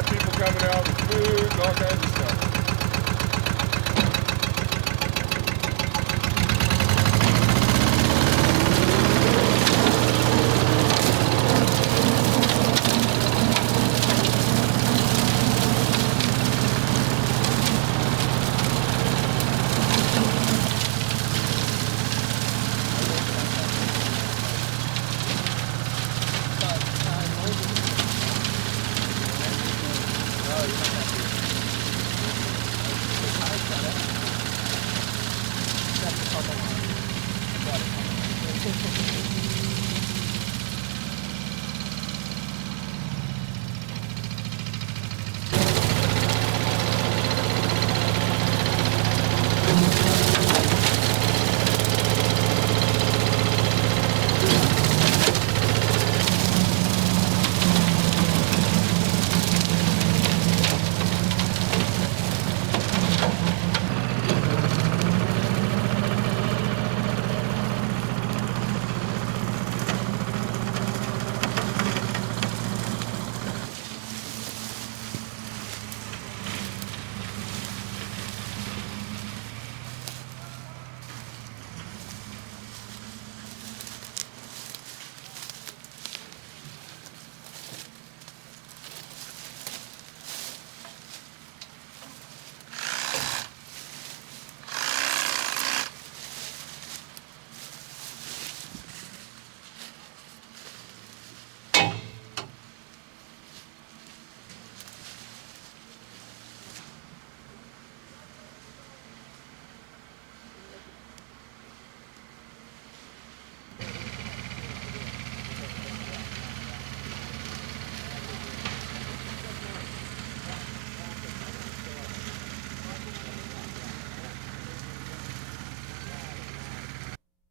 got people coming out with food and all kinds of stuff.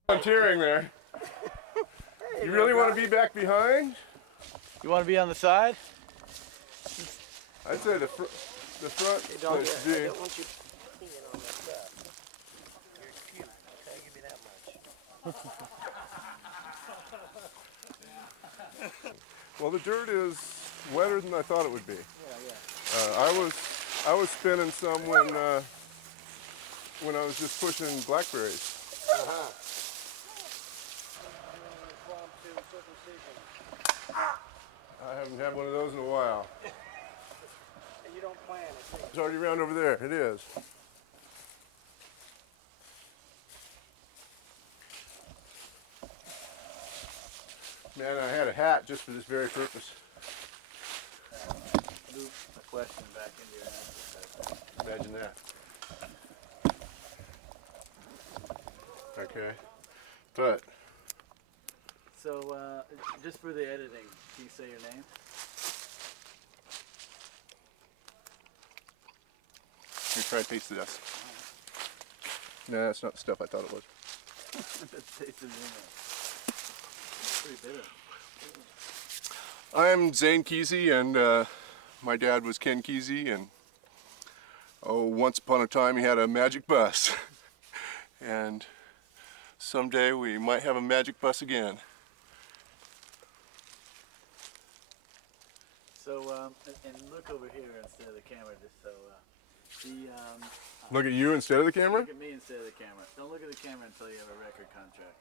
Volunteering there. You really want to be back behind? You want to be on the side? I'd say the front. Hey, dog, I don't want you peeing on my stuff. You're cute. I'll give you that much. Well, the dirt is wetter than I thought it would be. Yeah. I was spinning some when I was just pushing blackberries. I haven't had one of those in a while. And you don't plan it. It's already around over there. It is. Man, I had a hat just for this very purpose. Loop a question back into your answer. Imagine that. Okay. But So, just for the editing, can you say your name? let me try and taste this. No, that's not the stuff I thought it was. That's tasting pretty bitter. I'm Zane Kesey, and my dad was Ken Kesey, and once upon a time he had a magic bus. And someday we might have a magic bus again. So, and look over here instead of the camera, just so, Look at you instead of the camera? Look at me instead of the camera. Don't look at the camera until you have a record contract.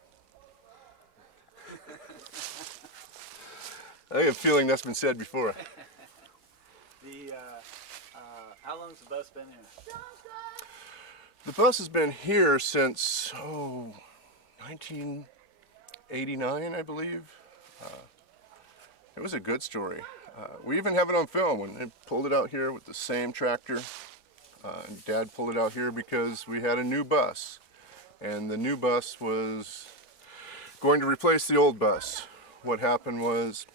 I have a feeling that's been said before. How long's the bus been here? The bus has been here since, 1989, I believe. It was a good story. We even have it on film when they pulled it out here with the same tractor. And Dad pulled it out here because we had a new bus. And the new bus was going to replace the old bus. What happened was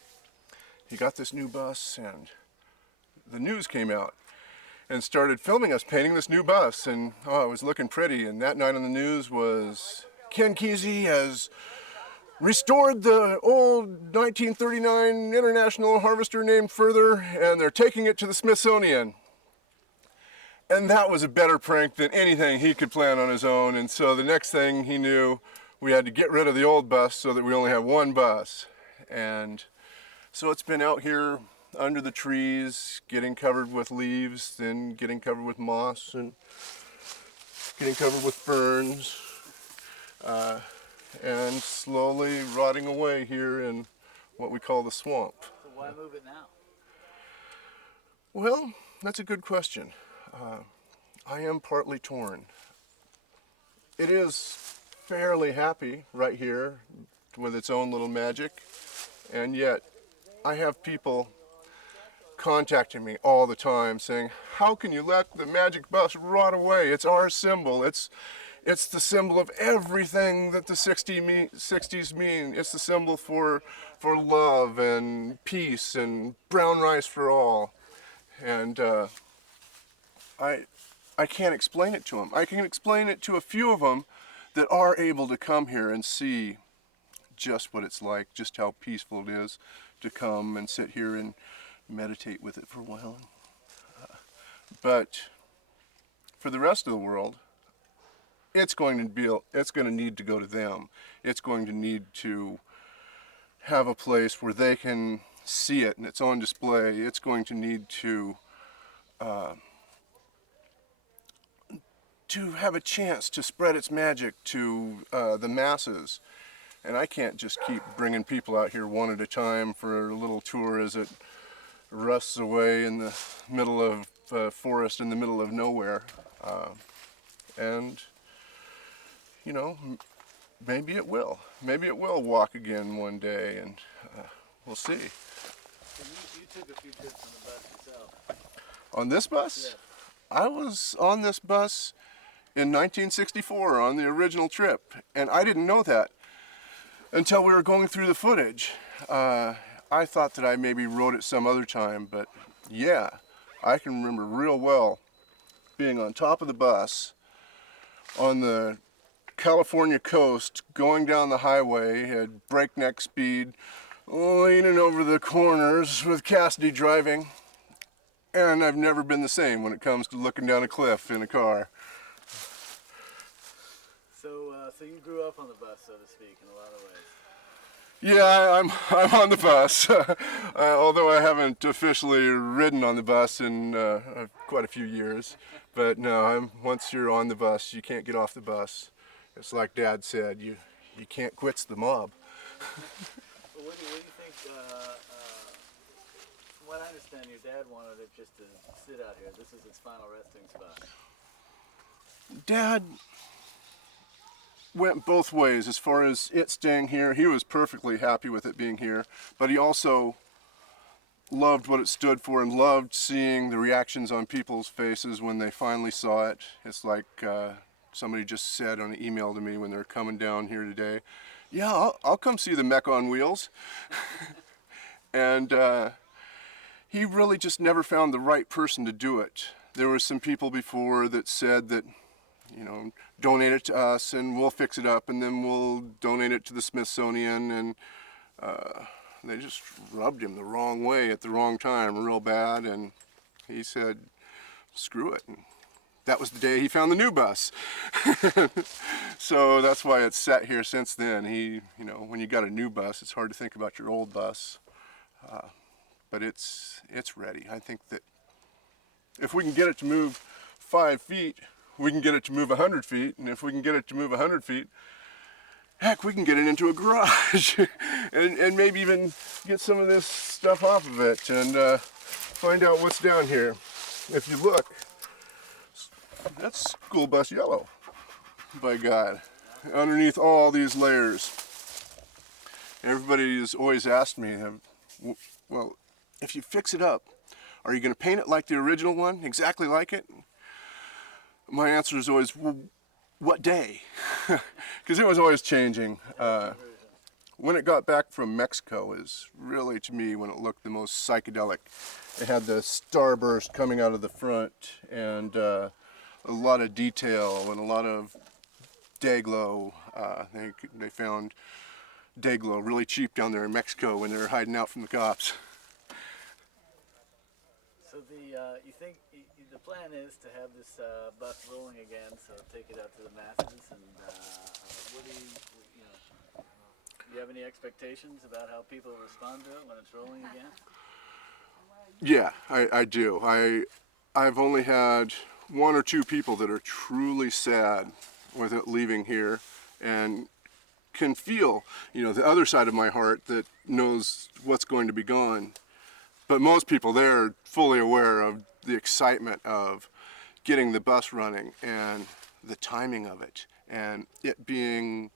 he got this new bus and the news came out and started filming us painting this new bus, and it was looking pretty. And that night on the news was Ken Kesey has restored the old 1939 International Harvester named Furthur, and they're taking it to the Smithsonian. And that was a better prank than anything he could plan on his own. And so the next thing he knew, we had to get rid of the old bus so that we only have one bus. And so it's been out here under the trees, getting covered with leaves, then getting covered with moss, and getting covered with ferns, and slowly rotting away here in what we call the swamp. So why move it now? Well, that's a good question. I am partly torn. It is fairly happy right here with its own little magic, and yet I have people contacting me all the time saying, how can you let the magic bus rot away? It's our symbol. It's the symbol of everything that the 60s mean. It's the symbol for love and peace and brown rice for all. And I can't explain it to them. I can explain it to a few of them that are able to come here and see just what it's like, just how peaceful it is to come and sit here and meditate with it for a while. But for the rest of the world, it's going to need to go to them. It's going to need to have a place where they can see it and it's on display. It's going to need to have a chance to spread its magic to the masses. And I can't just keep bringing people out here one at a time for a little tour as it rusts away in the middle of forest in the middle of nowhere. And, you know, maybe it will. Maybe it will walk again one day, and we'll see. So you took a few trips on the bus yourself. On this bus? Yes. I was on this bus in 1964 on the original trip, and I didn't know that until we were going through the footage. I thought that I maybe rode it some other time, but yeah, I can remember real well being on top of the bus on the California coast, going down the highway at breakneck speed, leaning over the corners with Cassidy driving, and I've never been the same when it comes to looking down a cliff in a car. So you grew up on the bus, so to speak, in a lot of ways. Yeah, I'm on the bus, although I haven't officially ridden on the bus in quite a few years. But no, once you're on the bus, you can't get off the bus. It's like Dad said, you can't quit the mob. Well, what do you think, from what I understand, your dad wanted it just to sit out here. This is its final resting spot. Dad went both ways as far as it staying here. He was perfectly happy with it being here, but he also loved what it stood for and loved seeing the reactions on people's faces when they finally saw it. It's like somebody just said on an email to me when they're coming down here today, yeah, I'll come see the mech on wheels. And he really just never found the right person to do it. There were some people before that said that, you know, donate it to us and we'll fix it up, and then we'll donate it to the Smithsonian, and they just rubbed him the wrong way at the wrong time real bad, and he said screw it, and that was the day he found the new bus. So that's why it's sat here since then. You know, when you got a new bus, it's hard to think about your old bus, but it's ready. I think that if we can get it to move 5 feet, we can get it to move 100 feet, and if we can get it to move 100 feet, heck, we can get it into a garage and maybe even get some of this stuff off of it and find out what's down here. If you look, that's school bus yellow, by God, underneath all these layers. Everybody has always asked me, well, if you fix it up, are you going to paint it like the original one, exactly like it? My answer is always, well, what day? Because it was always changing. When it got back from Mexico is really, to me, when it looked the most psychedelic. It had the starburst coming out of the front, and a lot of detail and a lot of day glow. They found day glow really cheap down there in Mexico when they were hiding out from the cops. So you think the plan is to have this bus rolling again, so take it out to the masses, and what do you have any expectations about how people respond to it when it's rolling again? Yeah, I do. I've only had one or two people that are truly sad with it leaving here, and can feel, the other side of my heart that knows what's going to be gone. But most people there are fully aware of the excitement of getting the bus running and the timing of it, and it being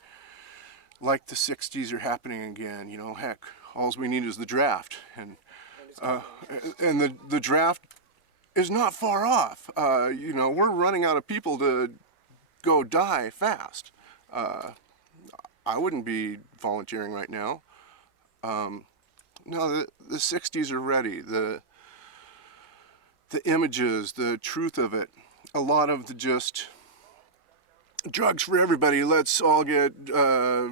like the 60s are happening again. Heck, all we need is the draft, and the draft is not far off. We're running out of people to go die fast. I wouldn't be volunteering right now. No, the 60s are ready. The images, the truth of it, a lot of the just drugs for everybody. Let's all get high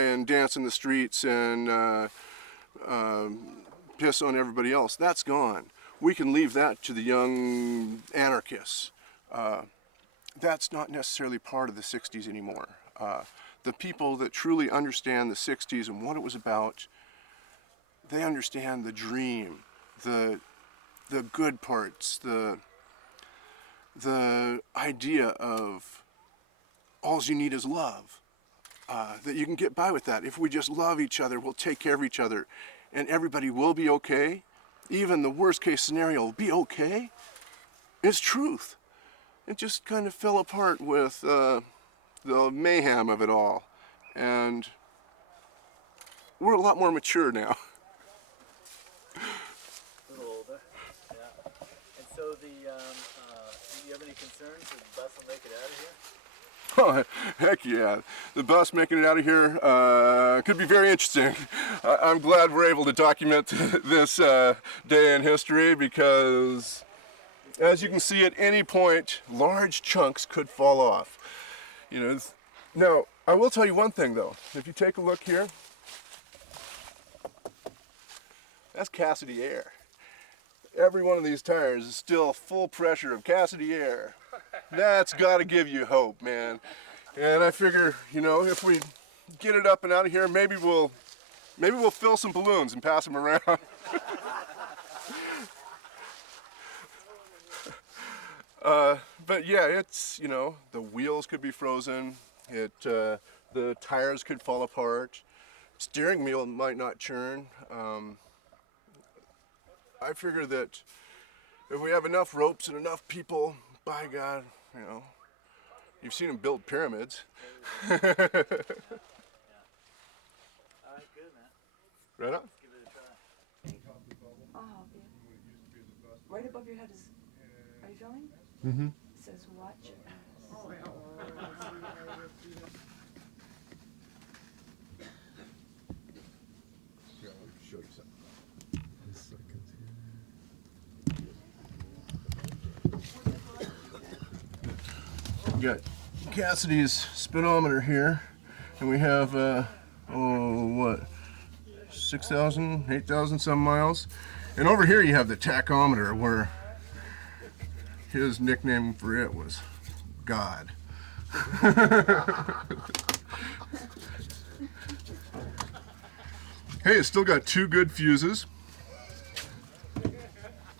and dance in the streets and piss on everybody else. That's gone. We can leave that to the young anarchists. That's not necessarily part of the 60s anymore. The people that truly understand the 60s and what it was about, they understand the dream, the good parts, the idea of all you need is love. That you can get by with that. If we just love each other, we'll take care of each other, and everybody will be okay. Even the worst case scenario will be okay. It's truth. It just kind of fell apart with the mayhem of it all. And we're a lot more mature now. A little older, yeah. And so do you have any concerns that the bus will make it out of here? Oh, heck yeah. The bus making it out of here could be very interesting. I'm glad we're able to document this day in history, because as you can see, at any point, large chunks could fall off. Now, I will tell you one thing though. If you take a look here, that's Cassidy air. Every one of these tires is still full pressure of Cassidy air. That's got to give you hope, man. And I figure, if we get it up and out of here, maybe we'll fill some balloons and pass them around. But yeah, it's, the wheels could be frozen. The tires could fall apart. Steering wheel might not churn. I figure that if we have enough ropes and enough people, by God, you've seen them build pyramids. Yeah. All right, good, man. Right on. Let's give it a try. Oh, yeah. Right above your head is. Are you filming? Mm-hmm. It says watch your ass. Show you something. We got Cassidy's speedometer here, and we have 6,000, 8,000 some miles. And over here you have the tachometer, where his nickname for it was God. Hey, it's still got 2 good fuses.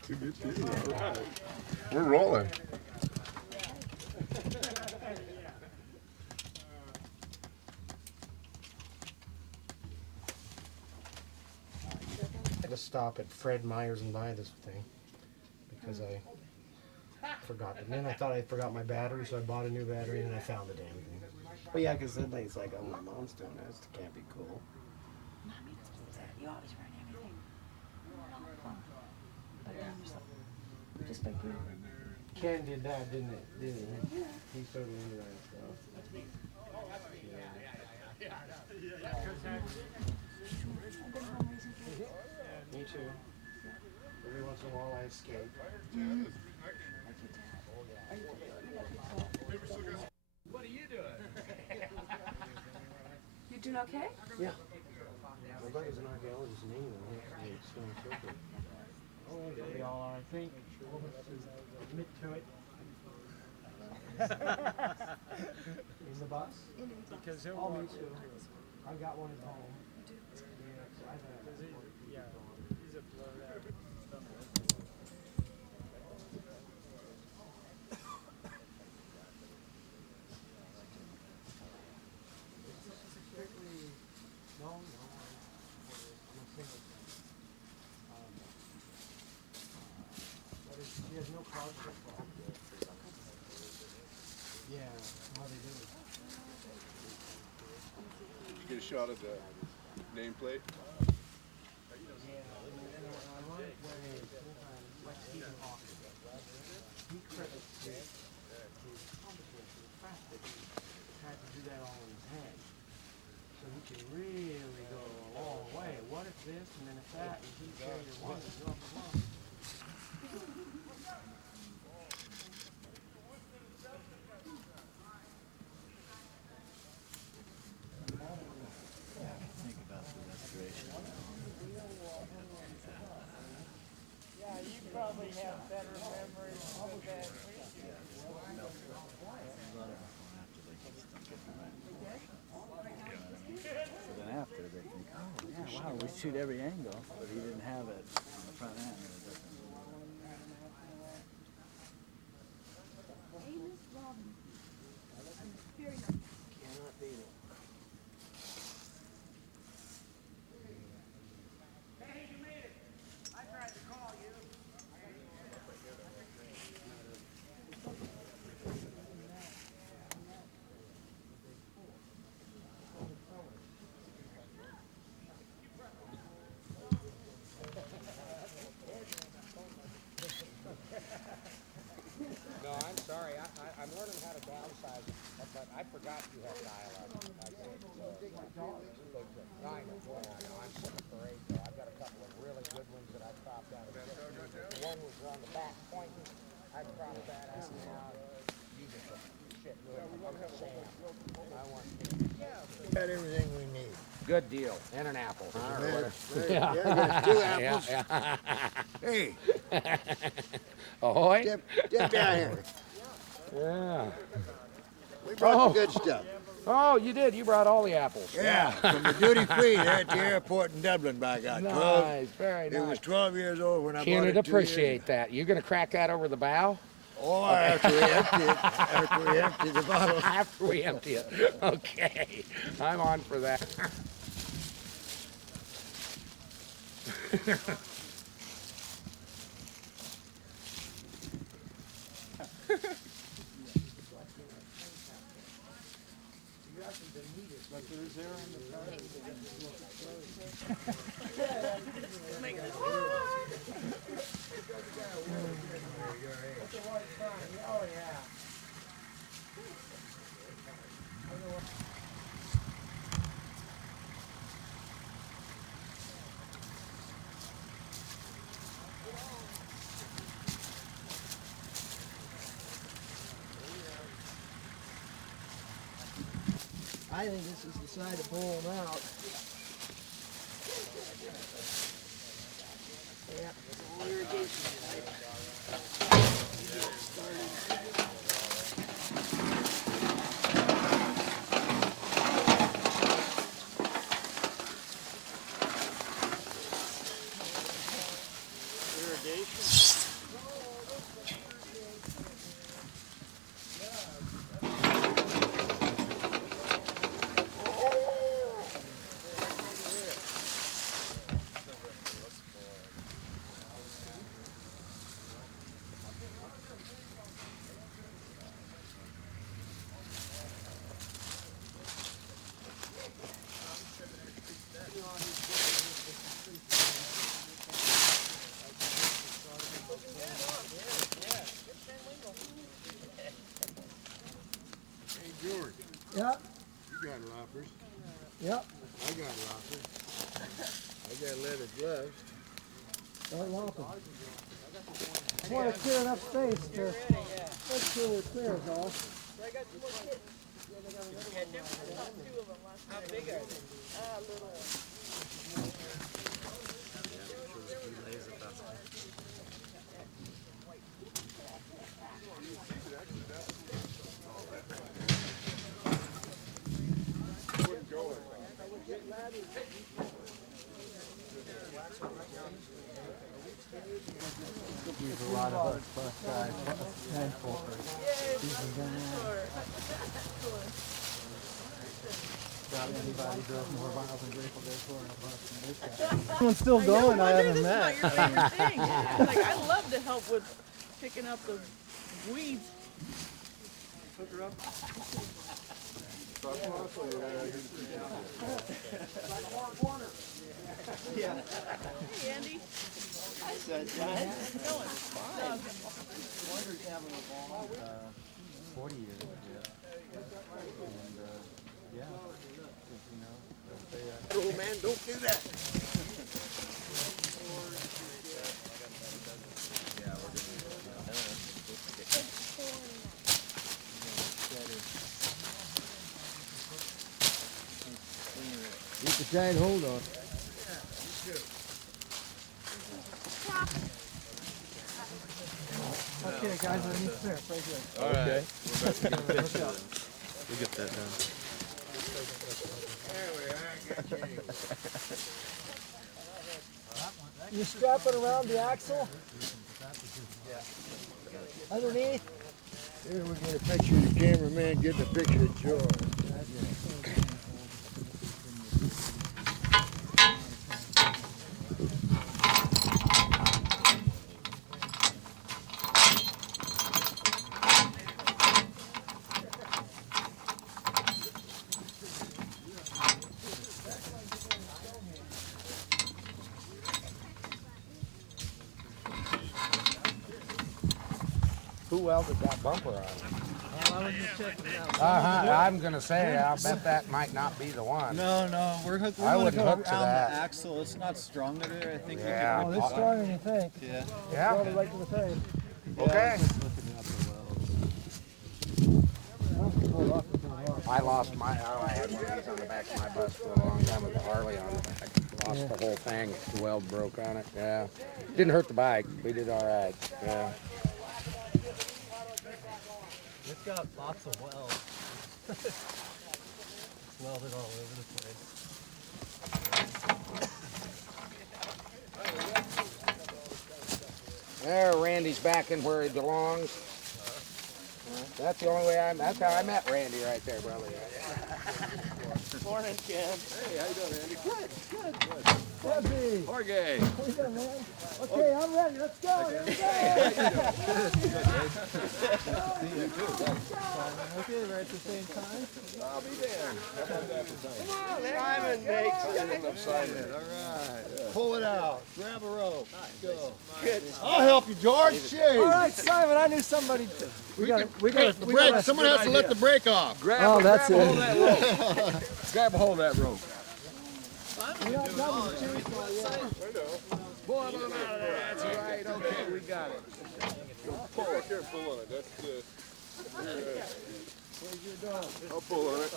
2 good fuses. We're rolling. I had to stop at Fred Meyer's and buy this thing because I forgot it. And then I thought I forgot my battery, so I bought a new battery and I found the damn thing. Well, yeah, because then it's like, oh, my mom's doing this. It can't be cool. Mommy doesn't do that. You always run everything. But just by you. Ken did that, didn't it? Didn't he? He started into that stuff. Me too. Every once in a while I escape. What are you doing? You doing okay? Yeah. My buddy's an archaeologist in England. He has a stone circle. Oh, they all are, I think. Admit to it. In the bus? Because he'll Oh, me too. I got one at home. he's a blow there. shot of the nameplate. Really go a long way. What if this and then if that and you share your one and blah blah blah. Think about the restoration. Yeah, you probably have better memories of that. So then after they think, oh yeah, wow, we shoot every angle, but he didn't have it on the front end. Hey, Miss Robin. Very nice. Cannot beat it. No, I'm sorry. I'm learning how to downsize, but I forgot you have dial-up. I did. No, I know. Boy, I know. I'm sick of parade, though. I've got a couple of really good ones that I cropped out. One was on the back pointing. I cropped that out now. You just shit good. Sam, I want you. Got everything we need. Good deal. And an apple. Huh? Or whatever. Yeah, got 2 apples. Hey, Ahoy. get down here. Yeah. We brought the good stuff. Oh, you did. You brought all the apples. Yeah, from the duty free there at the airport in Dublin by God. 12. Nice. Very It nice. was 12 years old when I bought Can't it. 2 years appreciate that. You're going to crack that over the bow? Oh, after we empty it, after we empty the bottle. After we empty it. Okay. I'm on for that. I think this is the side to pull them out. George, Yep. you got loppers. Yep. I got loppers. I got leather gloves. Start lopping. Just want to clear enough space to make sure we're clear is all. How big are they? Little. Use a lot of us plus guys, and Furthur. Doubt anybody does more miles than Grateful Dead for in a bus than this guy. Someone's still going, I haven't met. This is not your favorite thing. Like, I love to help with picking up the weeds. Hey, Andy. Wonders haven't evolved 40 years. Oh man, don't do that. Keep the giant hold on. Okay, guys, I need clear right here. All right. We'll get that done. You strap it around the axle? Underneath? Here we get a picture of the cameraman getting a picture of George. Who welded that bumper on? I was just checking it out. I'm gonna say, I'll bet that might not be the one. No, we're I gonna wouldn't go hook to around that. the axle. It's not strong there. I think Yeah. we can. it's stronger than you think. Yeah. Yeah, Right to the frame. okay. I lost my, I had one of these on the back of my bus for a long time with the Harley on the back. Lost the whole thing, the weld broke on it, yeah. Didn't hurt the bike, we did all right, yeah. It's got lots of welds. It's welded all over the place. There, Randy's back in where he belongs. That's the only way that's how I met Randy right there, brother. Morning, Ken. Hey, how you doing, Andy? Debbie! Jorge. What you doing, man? Okay, I'm ready. Let's go. Here we go. Okay, we're at the same time. I'll be there. Simon makes it. All right. Pull it out. Grab a rope. Go. Good. I'll help you, George. All right, Simon, I knew somebody. We got The brake. Someone has to let the brake off. Oh, that's it. Grab a hold of that rope. Pull it on out of there. That's right. Okay, we got it. Pull back here and pull on it. That's good. I'll pull on it.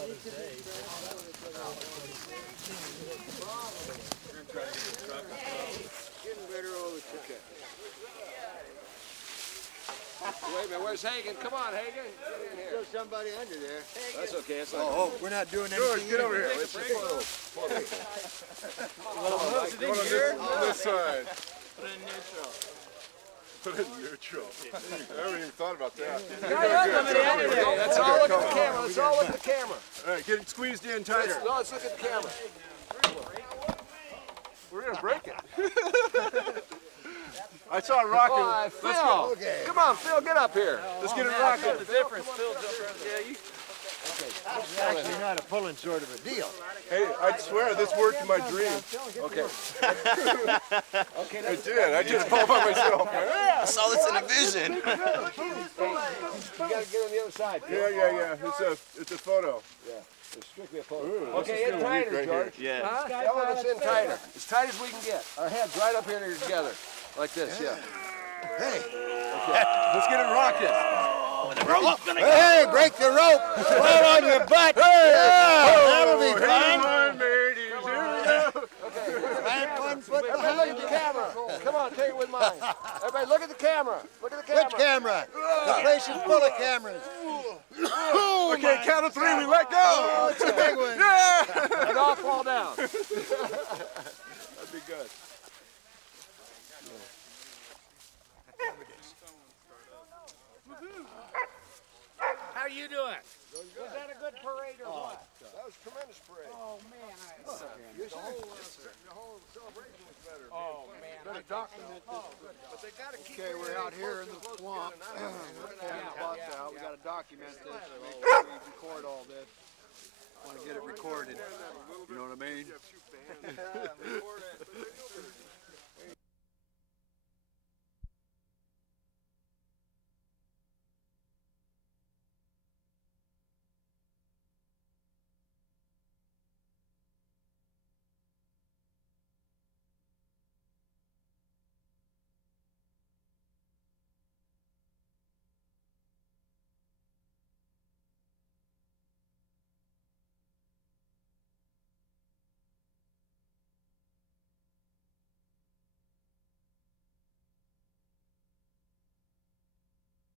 Wait a minute, where's Hagen? Come on, Hagen. Get in here. There's somebody under there. That's okay. It's like Oh, we're not doing anything. George, get over here. Let's take a photo. On this side. Put it in neutral. Put it in neutral. I haven't even thought about that. Let's all look at the camera. Let's all look at the camera. All right, get it squeezed in tighter. Let's look at the camera. We're gonna break it. I saw it rocking. Oh, Phil. Come on, Phil, get up here. Let's get it rocking. The difference. Phil jumped right. Yeah, you. It's actually not a pulling sort of a deal. Hey, I swear this worked in my dream. Okay. I did. I did it all by myself. I saw this in a vision. You gotta get on the other side. Yeah. It's a photo. It's strictly a photo. Ooh, Okay, this is in feeling weak tighter, right George. here. Yeah. Elbows in tighter. As tight as we can get. Our heads right up here together. Like this, yeah. Let's get it rocking. Hey, break the rope. Flat on your butt. Yeah, that'll be fun. Hang on, mateys. Plant one foot Everybody look at the camera. Come on, take it with mine. Everybody look at the camera. Look at the camera. Which camera? The place is full of cameras. Okay, count of 3, we let go. Oh, it's a big one. Yeah. And all fall down. That'd be good. How you doing? Was that a good parade or what? That was a tremendous parade. Oh man, The whole celebration was better. oh man. Better document this. But they gotta keep Okay, we're out here in the swamp. Yeah. We got to document this. Make sure we record all this. want to get it recorded. You know what I mean?